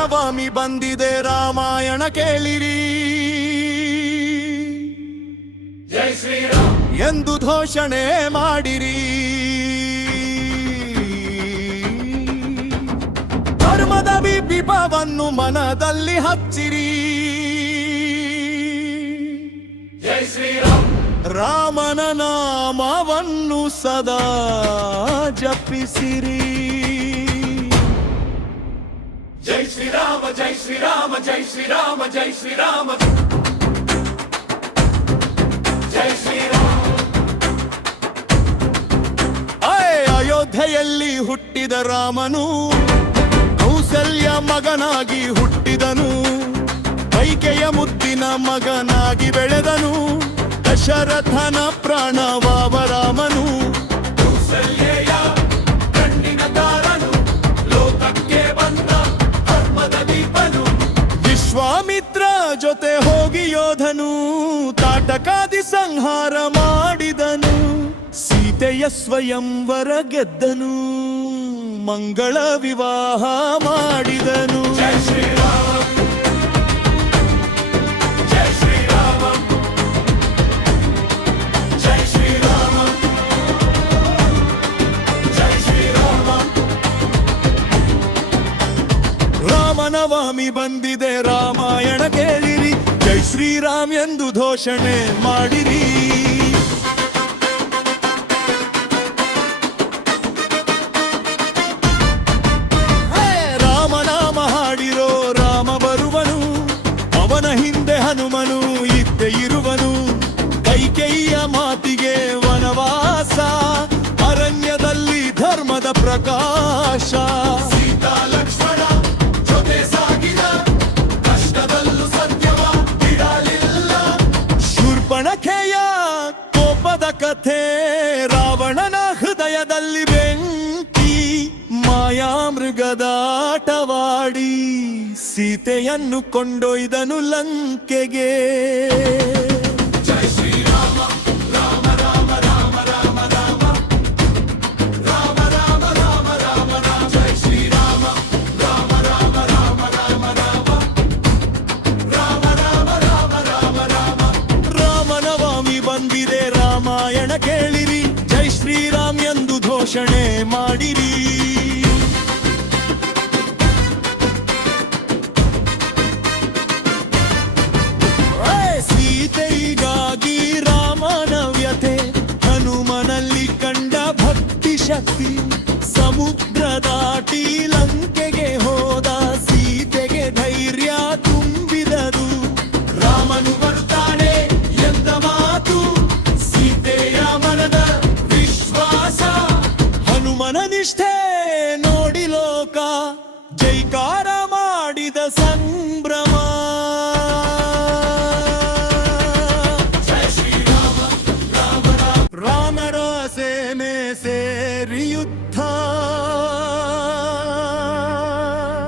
ರಾಮನವಮಿ ಬಂದಿದೆ ರಾಮಾಯಣ ಕೇಳಿರಿ. ಜೈ ಶ್ರೀರಾಮ್ ಎಂದು ಘೋಷಣೆ ಮಾಡಿರಿ. ಧರ್ಮದ ದೀಪವನ್ನು ಮನದಲ್ಲಿ ಹಚ್ಚಿರಿ. ಜೈ ಶ್ರೀರಾಮ್ ರಾಮನ ನಾಮವನ್ನು ಸದಾ ಜಪಿಸಿರಿ. ಜೈ ಶ್ರೀರಾಮ ಜೈ ಶ್ರೀರಾಮ ಜೈ ಶ್ರೀರಾಮ ಜೈ ಶ್ರೀರಾಮ ಜೈ ಶ್ರೀರಾಮ. ಅಯೋಧ್ಯೆಯಲ್ಲಿ ಹುಟ್ಟಿದ ರಾಮನು ಕೌಸಲ್ಯ ಮಗನಾಗಿ ಹುಟ್ಟಿದನು. ಕೈಕೆಯ ಮುದ್ದಿನ ಮಗನಾಗಿ ಬೆಳೆದನು. ದಶರಥನ ಪ್ರಾಣವಾವ ರಾಮನು. ಕೌಸಲ್ಯೆಯ ಕಣ್ಣಿನ ತಾರನು, ಲೋಕಕ್ಕೆ ಬಂದ ಧರ್ಮದ ದೀಪನು. ವಿಶ್ವಾಮಿತ್ರ ಜೊತೆ ಹೋಗಿ ಯೋಧನು ತಾಟಕಾದಿ ಸಂಹಾರ ಮಾಡಿದನು. ಸೀತೆಯ ಸ್ವಯಂವರ ಗೆದ್ದನು. ಮಂಗಳ ವಿವಾಹ ಮಾಡಿದನು. ಜೈ ಶ್ರೀರಾಮ ಜೈ ಶ್ರೀರಾಮ ಜೈ ಶ್ರೀರಾಮ ಜೈ ಶ್ರೀರಾಮ. ರಾಮನವಮಿ ಬಂದಿದೆ ರಾಮಾಯಣ ಕೇಳಿರಿ. ಜೈ ಶ್ರೀರಾಮ್ ಎಂದು ಘೋಷಣೆ ಮಾಡಿರಿ. ರಾಮನಾಮ ಹಾಡಿರೋ ರಾಮ ಬರುವನು. ಅವನ ಹಿಂದೆ ಹನುಮನು ಇದ್ದೇ ಇರುವನು. ಕೈಕೇಯಿಯ ಮಾತಿಗೆ ವನವಾಸ, ಅರಣ್ಯದಲ್ಲಿ ಧರ್ಮದ ಪ್ರಕಾಶ. ಸೀತಾ ಲಕ್ಷ್ಮಣ ಜೊತೆ ಸಾಗಿದ, ಕಷ್ಟದಲ್ಲೂ ಸತ್ಯವ ಬಿಡಲಿಲ್ಲ. ಶೂರ್ಪಣಖೆಯ ಕೋಪದ ಕಥೆ, ರಾವಣನ ಹೃದಯದಲ್ಲಿ ಬೆಂಕಿ. ಮಾಯಾಮೃಗದ ಆಟವಾಡಿ ಸೀತೆಯನ್ನು ಕೊಂಡೊಯ್ದನು ಲಂಕೆಗೆ. ಜೈ ಶ್ರೀರಾಮ ರಾಮ ರಾಮ ರಾಮ ರಾಮ ರಾಮ ರಾಮ ರಾಮ ರಾಮ ರಾಮ ರಾಮ. ಜೈ ಶ್ರೀರಾಮ ರಾಮ ರಾಮ ರಾಮ ರಾಮ ರಾಮ ರಾಮ ರಾಮ ರಾಮ ರಾಮ ರಾಮ. ರಾಮನವಮಿ ಬಂದಿದೆ ರಾಮಾಯಣ ಕೇಳಿರಿ. ಜೈ ಶ್ರೀರಾಮ್ ಎಂದು ಘೋಷಣೆ ಮಾಡಿರಿ. ಸೀತೆಗಾಗಿ ರಾಮನ ವ್ಯಥೆ, ಹನುಮನಲ್ಲಿ ಕಂಡ ಭಕ್ತಿ ಶಕ್ತಿ. ಸಮುದ್ರ ದಾಟಿ ಲಂಕೆಗೆ ಹೋದ ಸೀತೆಗೆ ಧೈರ್ಯ ತುಂಬಿದದು. ರಾಮನು ಬರ್ತಾನೆ ಎಂದ ಮಾತು, ಸೀತೆಯ ಮನದ ವಿಶ್ವಾಸ. ಹನುಮನ ನಿಷ್ಠೆ ನೋಡಿ ಲೋಕ ಜೈಕಾರ ಮಾಡಿದ ಸಂಭ್ರಮ. ಜೈ ಶ್ರೀರಾಮ ರಾಮ ರಾಮ ರಾಮರ ಸೇನೆ ಸೇರಿ ಯುದ್ಧ.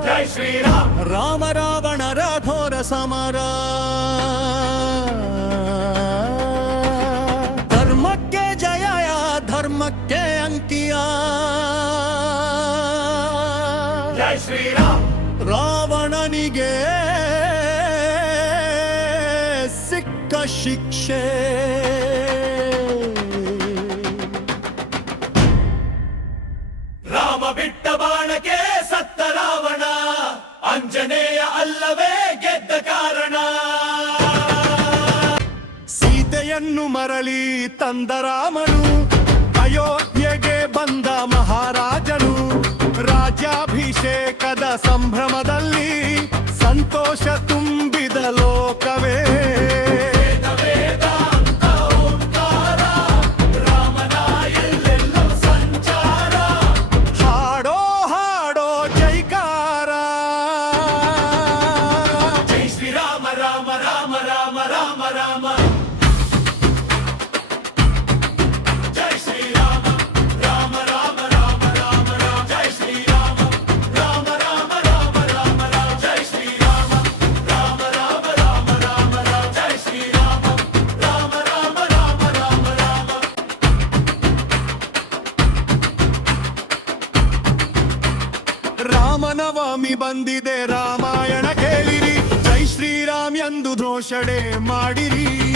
ಜೈ ಶ್ರೀರಾಮ ರಾಮ ರಾವಣರ ಘೋರ ಸಮರ. ಧರ್ಮಕ್ಕೆ ಜಯ, ಧರ್ಮಕ್ಕೆ ಅಂಕಿಯ. ಜೈ ಶ್ರೀರಾಮ ರಾವಣನಿಗೆ ಸಿಕ್ಕ ಶಿಕ್ಷೆ. ರಾಮ ಬಿಟ್ಟ ಬಾಣಕ್ಕೆ ಸತ್ತ ರಾವಣ, ಅಂಜನೇಯ ಅಲ್ಲವೇ ಗೆದ್ದ ಕಾರಣ. ಸೀತೆಯನ್ನು ಮರಳಿ ತಂದ ರಾಮನು, ಅಯೋಧ್ಯೆಗೆ ಬಂದ ಮಹಾರಾಜನು. ರಾಜ್ಯಾಭಿಷೇಕದ ಸಂಭ್ರಮದಲ್ಲಿ ಸಂತೋಷ ತುಂಬಿದ ಲೋಕವೇ. ವೇದಾಂತ ಓಂಕಾರ, ರಾಮನ ಎಲ್ಲೆಲ್ಲೋ ಸಂಚಾರ. ಹಾಡೋ ಹಾಡೋ ಜೈಕಾರ. ಜೈ ಶ್ರೀರಾಮ ರಾಮ ರಾಮ ರಾಮ ರಾಮ ರಾಮ. ಜೈ ಶ್ರೀರಾಮ ರಾಮ ರಾಮ ರಾಮ ರಾಮ ರಾಮ. ಜೈ ಶ್ರೀರಾಮ ರಾಮ ರಾಮ ರಾಮ ರಾಮ ರಾಮ. ಜೈ ಶ್ರೀರಾಮ ರಾಮ ರಾಮ ರಾಮ ರಾಮ ರಾಮ. ಜೈ ರಾಮನವಮಿ ಬಂದಿದೆ ರಾಮಾಯಣ ಕೇಳಿರಿ, ಜೈ ಶ್ರೀರಾಮ್ ಎಂದು ಘೋಷಣೆ ಮಾಡಿರಿ.